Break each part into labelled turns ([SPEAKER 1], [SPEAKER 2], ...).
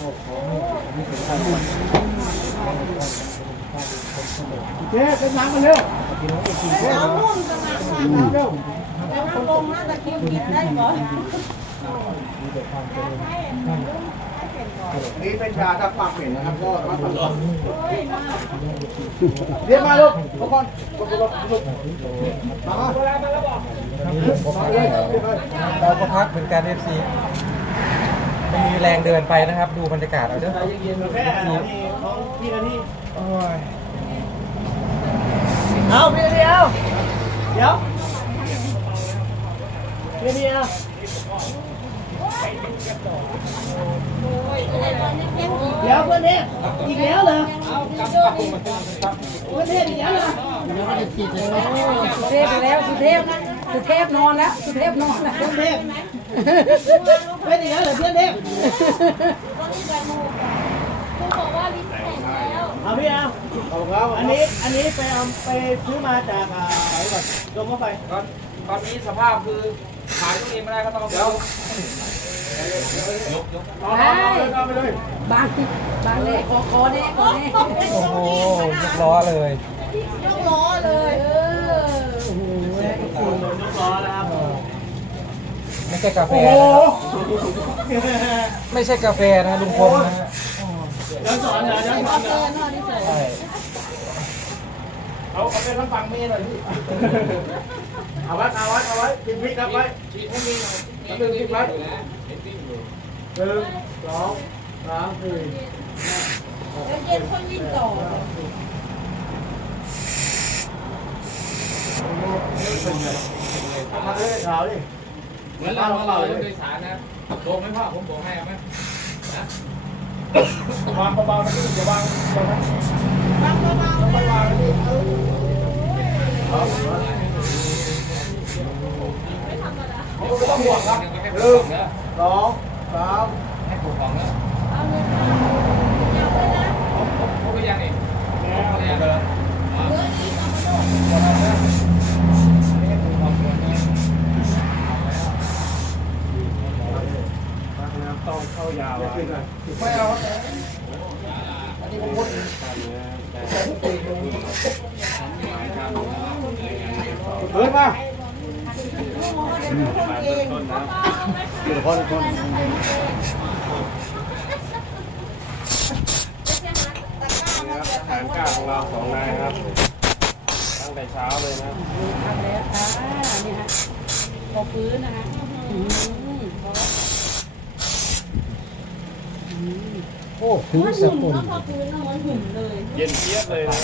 [SPEAKER 1] เจ๊เป็นน้ำมาเร็ว
[SPEAKER 2] เอาลุ่มสมัครค่ะ
[SPEAKER 1] เร็ว
[SPEAKER 2] แล้วมันลงนะตะคิวกินได้บ่
[SPEAKER 1] นี่เป็นชาถ้าปากเหม็นนะครับก็มาทำต่อเรียกมาลูกทุกคนทุกคนลูกมามามาแล้วบอกมาเลย
[SPEAKER 3] เราก็พักเป็นการเอฟซี มีแรงเดินไปนะครับ ดูบรรยากาศเอาเด้อ
[SPEAKER 1] แค่นี้ของพี่นาที
[SPEAKER 3] โอ้ย
[SPEAKER 1] เอาพี่นาทีเอาเดี๋ยวพี่นาทีเอาเดี๋ยวเพื่อนเนี่ยอีกแล้วเหรอเพื่อนเนี่ยอีกแล้วเหรอ
[SPEAKER 4] สุเทพไปแล้วสุเทพสุเทพนอนแล้วสุเทพนอนแล้ว
[SPEAKER 1] เพื่อนเนี่ย เพื่อนอีกแล้วเหรอเพื่อนเนี่ย
[SPEAKER 2] ครูบอกว่าลิ้นแข็งแล้ว
[SPEAKER 1] เอาพี่เอาอันนี้อันนี้ไปเอาไปซื้อมาจากอ่าไหนก่อนลงมาไป
[SPEAKER 3] ตอนตอนนี้สภาพคือขายตัวเองไม่ได้ก็ต้องเดี๋ยว
[SPEAKER 1] เอาเอาไปเลย
[SPEAKER 4] บางบางเลยขอขอแน่ขอแน่
[SPEAKER 3] โอ้โหยกล้อเลย
[SPEAKER 2] ยกล้อเลย
[SPEAKER 4] เออโอ้โห
[SPEAKER 1] ยกล้อนะครับ
[SPEAKER 3] ไม่ ใช่กาแฟ
[SPEAKER 1] โอ้
[SPEAKER 3] นะครับไม่ใช่กาแฟนะลุงพลนะฮะ
[SPEAKER 1] ย้อนสอนนะย้อนสอนนะ
[SPEAKER 3] ใช่
[SPEAKER 1] เอาเอาไปทางฝั่งมีหน่อยพี่เอาไว้เอาไว้เอาไว้กินพริกครับไว้กินให้มีหน่อยกินพริกไว้หนึ่งสองสามสี่
[SPEAKER 2] เดี๋ยวเย็นค่อยวิ่งต่อ
[SPEAKER 1] มาเลยขาวดิ
[SPEAKER 5] เหมือนเราเราโดยสารนะโดมไหมพ่อผมโบกให้เอาไหม
[SPEAKER 1] วางเบาๆนะพี่อย่าวางตรงนั้น
[SPEAKER 2] บางเบาๆ
[SPEAKER 1] ไม่วางนะพี่เออเอา
[SPEAKER 5] ไม่ต้องห่วงครับยังไม่ให้ผมบอกนะ
[SPEAKER 1] สองสาม
[SPEAKER 5] ให้ผมบอกนะ
[SPEAKER 2] เอาเลยค่ะยาวเลยนะ
[SPEAKER 5] ผมผมผมก็ยังนี่
[SPEAKER 1] แล้ว
[SPEAKER 5] ผมก็ยังเลย
[SPEAKER 2] เบอร์นี้เอามาดู
[SPEAKER 1] ต้อง เข้ายาวไม่เอาอันนี้ผมพูดเฮ้ยมา
[SPEAKER 2] เอง
[SPEAKER 1] อยู่คนคน
[SPEAKER 2] ทานข้าวของเราสองนายครับ
[SPEAKER 5] ตั้งแต่เช้าเลยนะ
[SPEAKER 4] ทำแล้วค่ะนี่ฮะพอฟื้นนะคะอืม
[SPEAKER 1] โอ้ถึง
[SPEAKER 2] มัน
[SPEAKER 1] ส
[SPEAKER 2] หุ่น
[SPEAKER 1] กุล
[SPEAKER 2] ก็พอพื้นแล้วมันหุ่นเลย
[SPEAKER 5] เย็นเทียบเลยนะ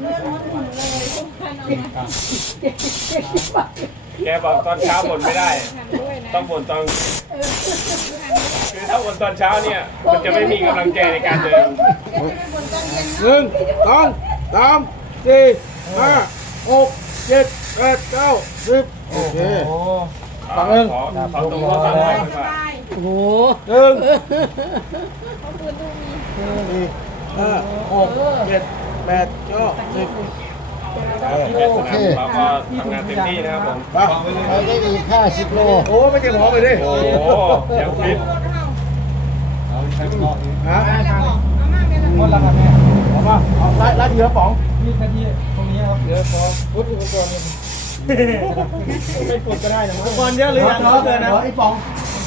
[SPEAKER 2] เลื่อนมันหุ่นเลยทุกคนเอามา
[SPEAKER 5] แกบอกตอนเช้าบ่นไม่ได้ ต้องบ่นตอนคือถ้าบ่นตอนเช้าเนี่ย มันจะไม่มีกำลังใจในการเดิน
[SPEAKER 2] บนต้นเย็น
[SPEAKER 1] หนึ่งสองสามสี่ห้าหกเจ็ดแปดเก้าสิบโอเค
[SPEAKER 3] โอ้
[SPEAKER 1] ฟังหนึ่ง
[SPEAKER 5] ขอขอตรงว่าฟังหน่อยก่อน
[SPEAKER 4] โอ้โห
[SPEAKER 1] หนึ่ง
[SPEAKER 2] เขาพื้นดูมี
[SPEAKER 1] สี่ห้าหกเจ็ดแปดเก้าสิบ
[SPEAKER 5] โอเคเราก็ทำงานเต็มที่นะครับผม
[SPEAKER 1] ไปไปได้อีกห้าสิบโลโอ้ไม่เก็บหอมไปดิ
[SPEAKER 5] โอ้โหยังฟิต
[SPEAKER 1] ฮะ
[SPEAKER 3] หมดแล้วครับแม่
[SPEAKER 1] เอามาเอาไล่ไล่ทีละป๋อง
[SPEAKER 3] นี่แค่ที่ตรงนี้ครับเดี๋ยวพอพุทธอุปกรณ์
[SPEAKER 1] ไม่กดก็ได้นะอุปกรณ์เยอะหรือยังเขาเกินนะไอ้ป๋อง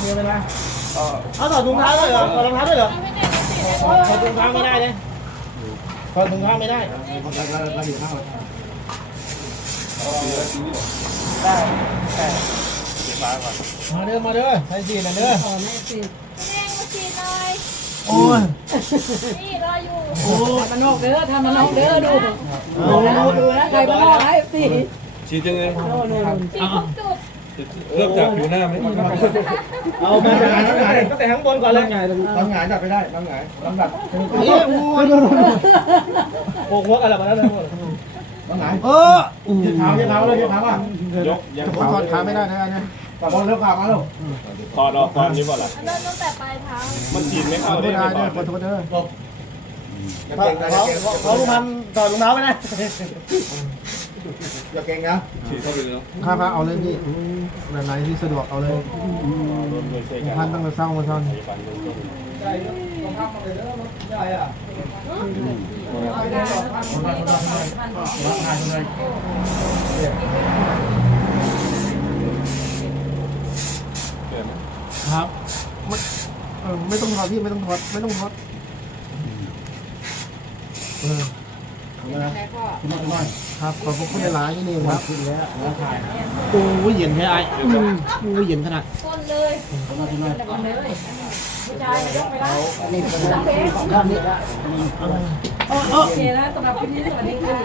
[SPEAKER 1] เยอะเลยนะเอาถอดถุงเท้าด้วยเหรอถอดรองเท้าด้วยเหรอถอดถุงเท้าไม่ได้เลยถอดถุงเท้าไม่ได้มาเด้อมาเด้อให้ดีนะเด้อ
[SPEAKER 4] ขอแม่สิ
[SPEAKER 2] แม่มาฉีดหน่อย
[SPEAKER 1] โอ้ย
[SPEAKER 2] นี่รออยู่
[SPEAKER 1] โอ้ย
[SPEAKER 4] ทำมันนอกเด้อทำมันนอกเด้อดูดูดูนะใครมันนอกให้สิ
[SPEAKER 3] ชี้จังเลย
[SPEAKER 4] โน่นโน่น
[SPEAKER 2] ฉีดทุกจุด
[SPEAKER 3] เริ่มจากผิวหน้าไหม
[SPEAKER 1] เอามาจากไหนตั้งแต่ข้างบนก่อนเลยลำหงายจับไปได้ลำหงายลำดับโอ้ยโบกหัวกันแล้วมาแล้วเลยลำหงายเออยืดเท้ายืดเท้าเลยยืดเท้าอะ
[SPEAKER 5] ยกยัง
[SPEAKER 1] ถอดขาไม่ได้นะเนี่ยกลับบนเริ่มขามาแล้ว
[SPEAKER 5] ถอดออกตอนนี้บ่ล่ะ
[SPEAKER 2] เดินตั้งแต่ปลายเท้า
[SPEAKER 5] มันจีนไม่เข้าได้ไม่ถอด
[SPEAKER 1] เด้อหเขาเขาลุงพันถอดรองเท้าไม่ได้ อย่าเก่งนะ
[SPEAKER 5] ฉีดเข้าไปเลย
[SPEAKER 1] ข้าพระเอาเลยพี่แบบไหนที่สะดวกเอาเลย
[SPEAKER 5] เวมด้วยช่วยกัน
[SPEAKER 1] พันตั้งแต่เศร้ามาเศร้า
[SPEAKER 5] พยาบาลเบื้องต้น
[SPEAKER 1] ใหญ่ต้องทำอะไรเด้อรถใหญ่อะราคาเท่าไหร่
[SPEAKER 5] เกิดไหม
[SPEAKER 1] ครับไม่เออไม่ต้องทอดพี่ไม่ต้องทอดไม่ต้องทอดเออคุณน้อย ครับขอบคุณหลายที่นี่ครับขึ้นแล้วราคาโอ้ยเย็นแท้ไอ้อืมโอ้ยเย็นขนาด
[SPEAKER 2] คนเลย
[SPEAKER 4] ผู้ชายยกไปแล้ว
[SPEAKER 1] นี่เป็นด้านนี้
[SPEAKER 4] โอเคนะสำหรับวันนี้สวัสดีค่ะ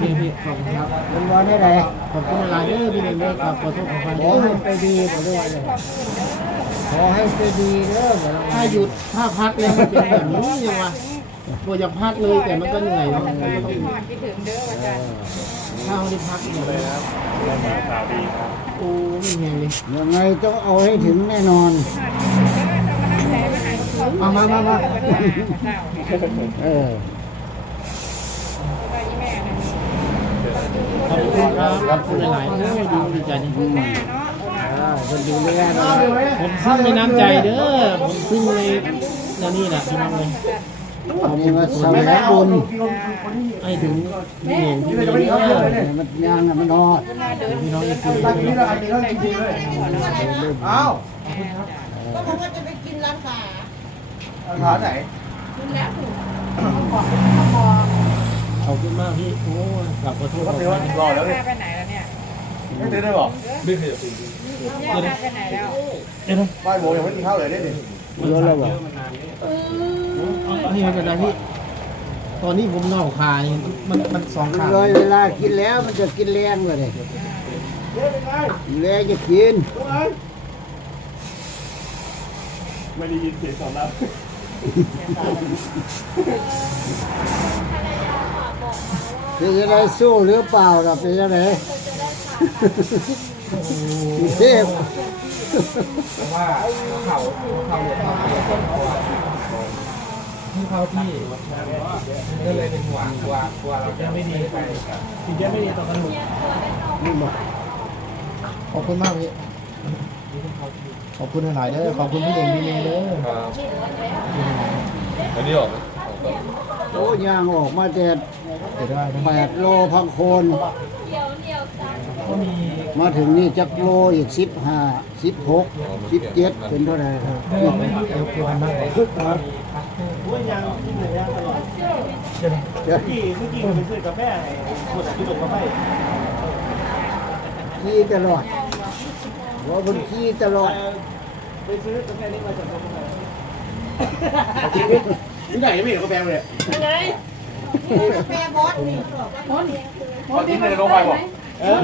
[SPEAKER 1] พี่พี่ขอบคุณครับเป็นวันได้ไหนขอบคุณหลายเด้อพี่เด้อครับขอโทษขออภัยขอให้ไปดีขอด้วยขอให้ไปดีเด้อถ้าหยุดถ้าพักแล้วมันเป็นแบบนี้ยังวะบ่อยากพักเลยแต่มันก็เหนื่อยเนาะ มันก็ต้องถ้าเราได้พักเนี่ย
[SPEAKER 5] เลยนะครับได้มาข่าวดีครับ
[SPEAKER 1] โอ้ไม่แห้งเลย
[SPEAKER 6] ยังไงต้องเอาให้ถึงแน่นอน
[SPEAKER 1] มามามามา
[SPEAKER 6] เออ
[SPEAKER 1] ขอบคุณครับขอบคุณหลายๆโอ้ยดีดีใจนี่
[SPEAKER 6] อ่าคนดูแลนะ
[SPEAKER 1] ผมซึ้งในน้ำใจเด้อผมซึ้งในนั่นนี่แหละพี่น้องเลย
[SPEAKER 6] อันนี้มาแสวงบุญ
[SPEAKER 1] ให้ถึงพี่เองพี่เองเด้อ
[SPEAKER 6] มันยางน่ะมันนอด
[SPEAKER 1] พี่น้องอีกที
[SPEAKER 2] ก็บอกว่าจะไปกินร้านขา
[SPEAKER 1] ขาไหน
[SPEAKER 2] คุณแล้วถูก
[SPEAKER 1] ขอบคุณมากพี่โอ้ยกลับขอโทษขอโทษ
[SPEAKER 5] รอแล้วเนี่ย
[SPEAKER 7] ไปไหนแล้วเนี่ย
[SPEAKER 5] ไม่ซื้ได้หรอ
[SPEAKER 7] ย่าพาไปไหนแล้ว
[SPEAKER 1] เดี๋ยวนะ
[SPEAKER 5] บ่ายโมยังไม่กินข้าวเลยเนี่ย
[SPEAKER 6] เยอะแล้วบ่
[SPEAKER 1] เอาให้มันเป็นไรพี่ตอนนี้ผมนอกขานี่มันมันสองขา
[SPEAKER 6] เลยเวลากินแล้วมันจะกินแรงเลยดิแรงจะกิน
[SPEAKER 5] ไม่ได้ยินเสียงตอบรับ
[SPEAKER 6] เป็นยังไงสู้หรือเปล่าล่ะเป็นยังไงเทพ เพราะ
[SPEAKER 3] ว่าเขาเขาเนี่ยเขาที่เขาที่ก็เลยเป็นห่วงกลัวกลัวเราจะไม่ดีไป
[SPEAKER 1] ถึงจะไม่ดีต่อกันหมดนี่บอกขอบคุณมากพี่ขอบคุณหลายๆเด้อขอบคุณพี่เองพี่เมย์เด้อ
[SPEAKER 5] อันนี้ออก
[SPEAKER 6] โอ้ยางออกมา
[SPEAKER 1] เดี๋ยวได้นะ
[SPEAKER 6] แปดโลพังโคน
[SPEAKER 3] มี
[SPEAKER 6] มาถึงนี่จักโลอีกสิบห้าสิบหกสิบเจ็ดเป็นเท่าไหร่ครับ
[SPEAKER 1] เดี๋ยวไม่เดี๋ยวเดี๋ยวกันมากเลยครับ
[SPEAKER 6] เดี๋ยว
[SPEAKER 1] พี่เมื่อกี้ไปซื้อกาแฟขวดที่ตกกาแฟ
[SPEAKER 6] ขี่ตลอดว่าบนขี่ตลอด
[SPEAKER 1] ไปซื้อกาแฟนี่มาจากตรงไหนที่ไหนไม่เห็นกาแฟเลย
[SPEAKER 2] กาแฟบอสนี่
[SPEAKER 5] ตอนที่ในโรงพยาบาลบอก
[SPEAKER 1] เออ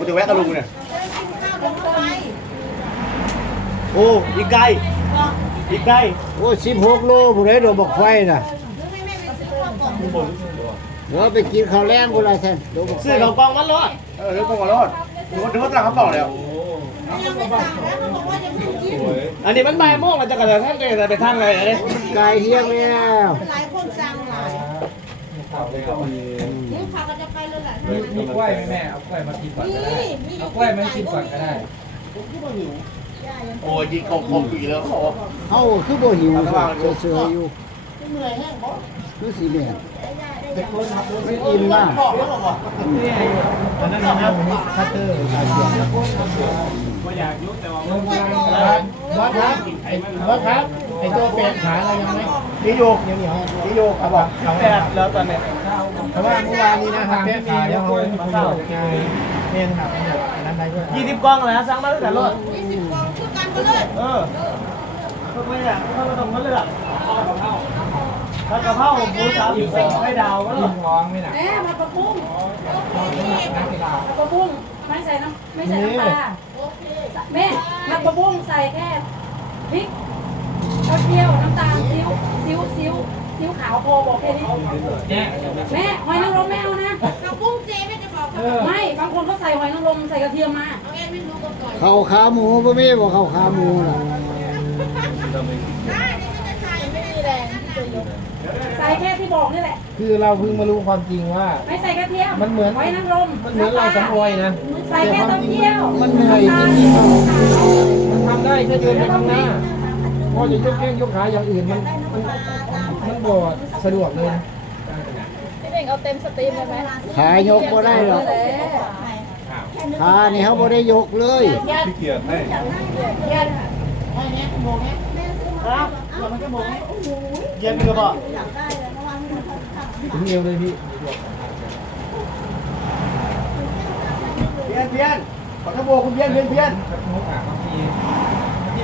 [SPEAKER 5] กูจะแวะตะลุงเนี่ย
[SPEAKER 2] กินข้าวลงไป
[SPEAKER 1] โอ้อีกไกลอีกไกล
[SPEAKER 6] โอ้สิบหกโลผู้ใดโดนบอกไฟน่ะ
[SPEAKER 2] หรือไม่แม่ไปซื้อข้าวกล่อง
[SPEAKER 6] เดี๋ยวไปกินข้าวแรงกูละแทนโดนบอกไฟ
[SPEAKER 1] ซื้อของกองมันรอด
[SPEAKER 5] เออเรื่องกองรอดถือว่าถือว่าสั่งเขากล่องแล้ว
[SPEAKER 2] ยังไม่สั่งนะเขาบอกว่ายังไม่กิน
[SPEAKER 1] อันนี้มันบ่ายโมงเราจะกระเดินท่านเกยไปทางไหนเลย
[SPEAKER 6] ไก่เที่ยงแล้ว
[SPEAKER 2] หลายคนสั่งหลาย นี่พากันจะไปเลยแหละ
[SPEAKER 3] มีมีกล้วยไหมแม่เอากล้วยมากินก่อนก็ได้
[SPEAKER 2] มี
[SPEAKER 3] เอากล้วยมากินก่อนก็ได้
[SPEAKER 5] โอ้ยยิงคมคมปีแล้วเขาบอก
[SPEAKER 6] เฮาคือบ่หิวเฉยๆอยู่
[SPEAKER 2] เหนื่อยแห้งบอส
[SPEAKER 6] คือสิแม่นไม่อิ่มมาก
[SPEAKER 1] อันนั้นนะคัตเตอร์อาเซียนวัดครับไอ้วัดครับ ไอ้ตัวเป็ดขายอะไรยังไหมนี่โยกเหนียวเหนียวนี่โยกครับบอกสองแปดแล้วตอนนี้แต่ว่าเมื่อวานนี้นะครับเป็ดขายแล้วเขาเป็นประโยชน์ไงเมนครับอันนั้นได้ด้วยยี่สิบกล่องเลยนะสั่งมาตั้งแต่รถ
[SPEAKER 2] ยี่สิบกล่องคือกันไปเลย
[SPEAKER 1] เออทำไมอะทำไมต้องมาเลือกถ้ากะเพราหมูสามสิบสองให้ดาวก็หร
[SPEAKER 3] กิ
[SPEAKER 1] อน
[SPEAKER 3] ท้องไหมน่ะ
[SPEAKER 4] แม่มาประปุ้งมาประปุ้งไม่ใส่น้ำไม่ใส่น้ำปลาแม่มาประปุ้งใส่แค่พริก กระเทียมน้ำตาลซิ้วซิ้วซิ้วซิ้วขาวโพบอกแค่นี้แม่หอยนางรมแม่เอานะ
[SPEAKER 2] กระปุ้งเจไม่จะบอกกับ
[SPEAKER 4] ไม่บางคนเขาใส่หอยนางรมใส่กระเทียมมา
[SPEAKER 2] เอาเองไม่รู้กันก่อน
[SPEAKER 6] ข้าวขาหมูบ่มีบ่ข้าวขาหมูน่ะ
[SPEAKER 2] ได้นี่ก็จะใส่ไม่ได้แรง
[SPEAKER 4] ใส่แค่ที่บอกนี่แหละ
[SPEAKER 1] คือเราเพิ่งมารู้ความจริงว่า
[SPEAKER 4] ไม่ใส่กระเทียม
[SPEAKER 1] มันเหมือน
[SPEAKER 4] หอยนางรม
[SPEAKER 1] มันเหมือนเราสำรวยนะ
[SPEAKER 4] ใส่แค่เต้าเจี้ยว
[SPEAKER 1] มันเหนื่อยจริงๆ
[SPEAKER 4] น้ำตาล
[SPEAKER 1] มัน
[SPEAKER 3] ใช่เดินไปข้างหน้า พอจะยกแข้งยกขาอย่างอื่นมันมันมันบ่สะดวกเลยนะ
[SPEAKER 7] พี่เด่งเอาเต็มสตรีมเลยไหม
[SPEAKER 6] ขายกบ่ได้หรอกขานี่เขาบ่ได้ยกเลย
[SPEAKER 5] พี่เกียรติให้
[SPEAKER 1] เย็นกระบอก
[SPEAKER 2] อยากได้เยเมื่อวานที่เราทำ
[SPEAKER 3] ถึงเอวเลยพี่
[SPEAKER 1] เพี้ยนเพี้ยนขอทบโบคุณเพี้ยนเพี้ยนเพี้ยน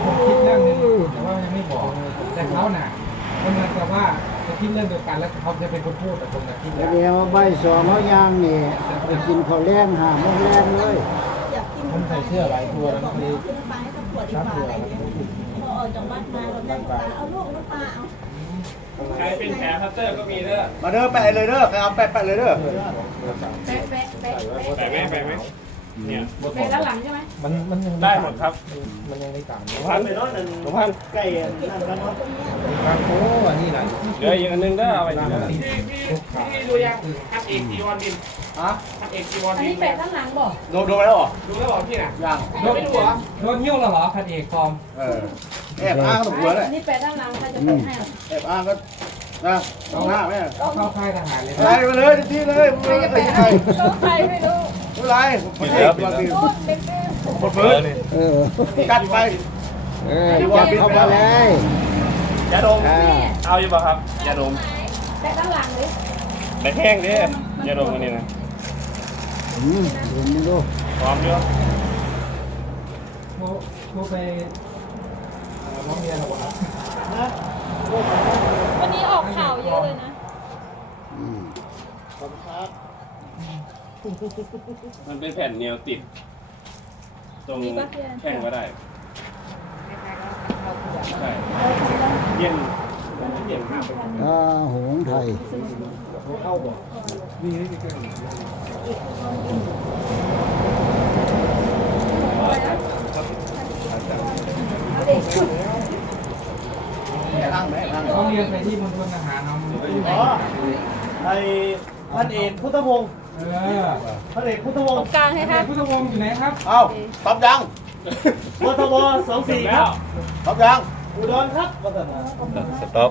[SPEAKER 3] ผมคิดเรื่องนึงแต่ว่ายังไม่บอกแต่เขาน่ะมันเหมือนกับว่าจะคิดเรื่องเดียวกันแล้วเขาจะเป็นคนพูดแต่ผมน่ะคิด
[SPEAKER 6] แล้
[SPEAKER 3] แล้วว
[SPEAKER 6] เดี๋ยวใบสองเขาย่างนี่ไปกินข้าวแรงหาโมงแรงเลย
[SPEAKER 2] อยากกิน
[SPEAKER 3] ผมใส่เสื้อหลายตัวแล้ว
[SPEAKER 2] บอก
[SPEAKER 3] พอ
[SPEAKER 2] แม่
[SPEAKER 3] ดี
[SPEAKER 2] ขึ้นไปให้ตำรวจดีกว่าอะไรเนี่ยพอออกจากบ้านมาเราได้ปลาเอาลูกน้ำปลาเอา
[SPEAKER 5] ใครเป็นแผลคัตเตอร์ก็มีเด้อ
[SPEAKER 1] มาเด้อแปะเลยเด้อใครเอาแปะแปะเลยเด้อ
[SPEAKER 4] แปะแปะแปะ
[SPEAKER 5] ไปไหมไปไหม เนี่ย
[SPEAKER 4] แปะด้านหลังใช่ไหม
[SPEAKER 3] มันมันยัง
[SPEAKER 5] ได้หมดครับ
[SPEAKER 3] มันยังไม่ต่าง
[SPEAKER 5] หลวงพันหลวงพัน
[SPEAKER 1] ไก่นั่นกันเนาะ
[SPEAKER 3] ครับโอ้อันนี้ไหน
[SPEAKER 5] เหลืออีกอันนึงเด้อเอาไปดู
[SPEAKER 3] พี่ดูยัง
[SPEAKER 5] ทักเอกจีวอนบิน
[SPEAKER 1] ฮะ
[SPEAKER 5] ทักเอกจีวอน
[SPEAKER 4] อัน
[SPEAKER 5] บิ
[SPEAKER 4] นี้
[SPEAKER 5] น
[SPEAKER 4] แปะด้านหลังบอก
[SPEAKER 1] โดนโดนแล้วเหรอ
[SPEAKER 5] ดูแล้วบอกพี่น่ะ
[SPEAKER 1] ยัง
[SPEAKER 3] โดนไม่ดูเหรอโดนยิ้วแล้วเหรอพันเอกฟอร์ม
[SPEAKER 1] เออแอบอ้างกับหัวเลย
[SPEAKER 4] อันนี้แปะด้านหลังใครจะแปะให้
[SPEAKER 1] แอบอ้างก็นะต้องหน้าไหม
[SPEAKER 3] เข้าค่ายทหารเลย
[SPEAKER 1] อะไรมาเลยที่เลยไม่ได้ใคร
[SPEAKER 7] ต้องใครไม่รู้
[SPEAKER 1] ไม่ไรผมเด็กบา
[SPEAKER 7] ดเด็ก
[SPEAKER 1] หมดฟื้น
[SPEAKER 6] เออ
[SPEAKER 1] กัดไป
[SPEAKER 6] เออจับเข้ามาเลย
[SPEAKER 5] ยาดมเอาอยู่ป่ะครับยาดม
[SPEAKER 4] แปะด้านหลังเลย
[SPEAKER 5] แต่แห้งดิยาดมอันนี้นะ
[SPEAKER 6] อืมดูมึงดู
[SPEAKER 5] พร้อมอยู่
[SPEAKER 3] โทรโทรไปร้องเรียนหรอวะ
[SPEAKER 7] วันนี้ออกข่าวเยอะเลยนะข
[SPEAKER 6] อืม
[SPEAKER 5] มันเป็นแผ่นเหนียวติด ตรงแข้งก็ได้ใช่เย็นเย็นมาก
[SPEAKER 6] อ่าหงส์ไทย
[SPEAKER 3] เข้าบ่นี่นี่คือ
[SPEAKER 1] ตั้งไหมตั้ง
[SPEAKER 3] ร้องเรียนไปที่มณฑลทหารเอามัน
[SPEAKER 1] อ๋อไอ้พันเอกพุทธวงศ์
[SPEAKER 3] เออ
[SPEAKER 1] พันเอกพุทธวงศ์
[SPEAKER 7] กลางให้ค่ะ
[SPEAKER 3] พุทธวงศ์อยู่ไหนครับ
[SPEAKER 1] เอ้าตอบยังวทบสองสี่ครับ
[SPEAKER 5] แล้ว
[SPEAKER 1] ตอบยังอุดรครับ
[SPEAKER 5] สต็อป